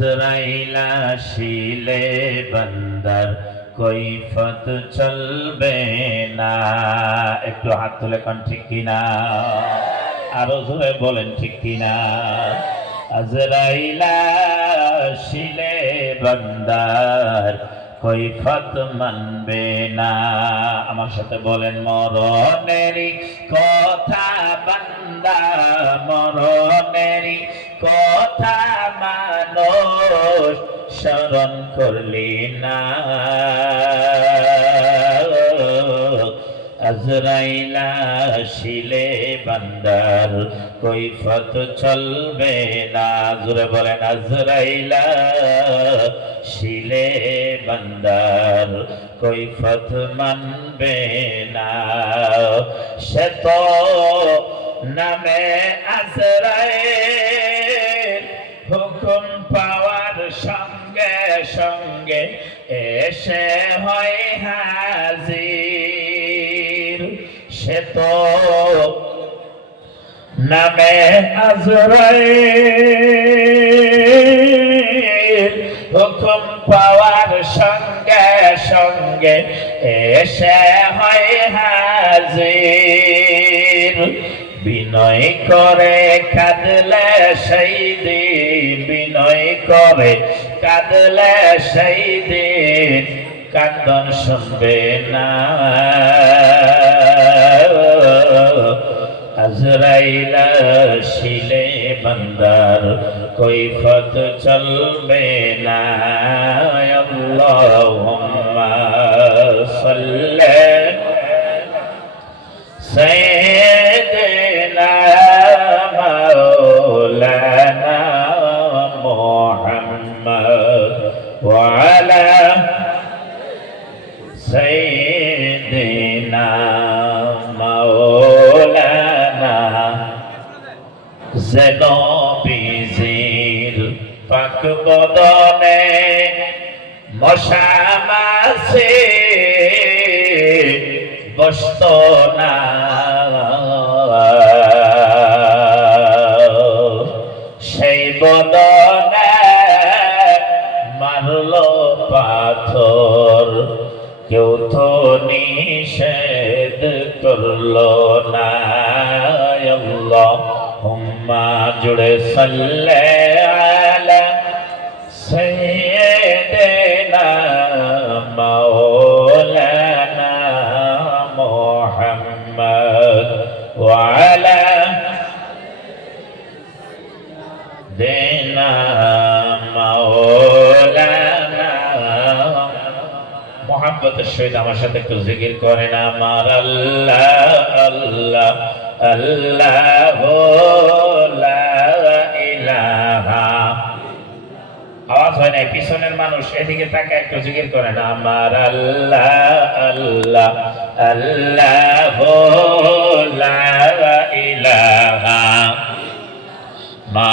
আজরাইলা শিলে বান্দার কৈফত চলবে না একটু হাত তুলে কোন ঠিক কিনা আরও জোরে বলেন ঠিক কিনা আজরাইলা শিলে বান্দার কৈফত মানবে না আমার সাথে বলেন মরণেরই কথা বান্দা মরণেরই কথা স্মরণ করলি না। আজরাইলা শিলে বান্দার কৈফত চলবে না। জুড়ে বলেন, আজরাইলা শিলে বান্দার কৈফত মানবে না। সে তো নামে আজরাইল সঙ্গে এসে হয় হাজির। সে তো নামে আজরাইল। হুকুম পাওয়ার সঙ্গে সঙ্গে এসে হয় হাজির। বিনয় করে কাঁদলে সেই দিন, বিনয় করে কাঁদলে সেই দিন কান্দন শুনবে না। আজরাইল শিলে বন্দার কৈফত চলবে না। আল্লাহুম্মা সাল্লি। সাইয়্যিদ দেনা মাওলানা যেন বিজির পাক বদনে মশা মাছে বসত না সেই বদনে মারল পাথর, কেউ তো নেই করল না আল্লাহ হুম্মা জুড়ে সাল্লে মোহাম্মতের সহিত আমার সাথে একটু জিকির করেন আমার আল্লাহ আল্লাহ আল্লাহ আওয়াজ হয় না পিছনের মানুষ এদিকে তাকে একটু জিকির করেন আমার আল্লাহ আল্লাহ আল্লাহ ইলাহা। মা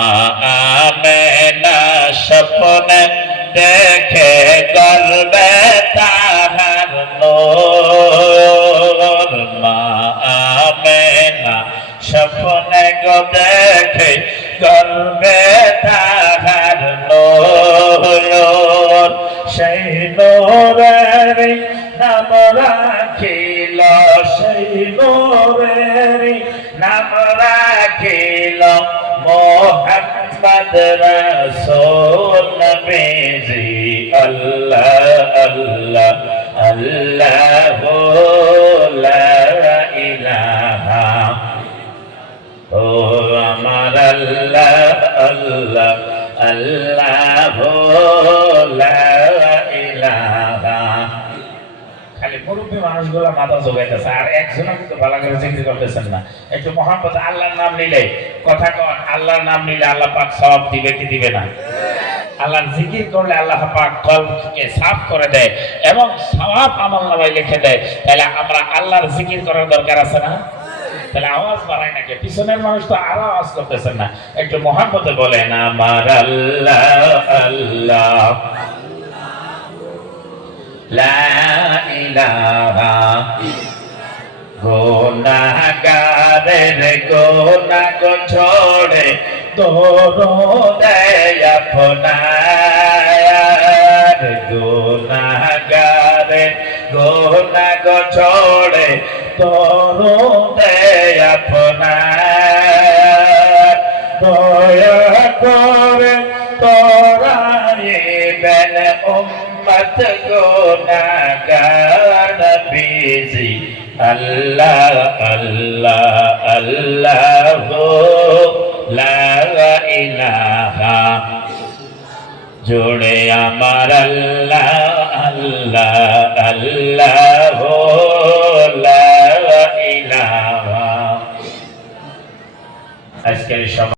নূরের নাম রাখিল সেই নূরের নাম রাখিল মোহাম্মদ রসুল নবীজি আল্লাহ আল্লাহ আল্লাহ লা ইলাহা ও মুরব্বী মানুষগুলো মাথা জোগাইতেছে, আর একজনও কিন্তু ভালো করে জিকির করতেছেন না। একটু মোহাম্মদ আল্লাহর নাম নিলে, কথা কন, আল্লাহর নাম নিলে আল্লাহ পাক সব দিবে কি দিবে না? আল্লাহর জিকির করলে আল্লাহ পাক কলকে সাফ করে দেয় এবং সওয়াব আমল নামায় লিখে দেয়। তাহলে আমরা আল্লাহর জিকির করার দরকার আছে না? তাহলে আওয়াজ বাড়ায় নাকি? পিছনের মানুষ তো আরও আওয়াজ করতেছেন না। একটু মহাব্বতে বলেন, আমার আল্লাহ আল্লাহ, লা ইলাহা গোনাগারের গোনাগ ছড়ে তোর দেয় আপনার। গোনাগারের গোনাগ ছড়ে তোর দেয় আপনার। দয়া করে তোরা বেন উম্মত গোনাগার বিজি আল্লাহ আল্লাহ আল্লাহ লা জোড়ে আমার আল্লাহ আল্লাহ আল্লাহ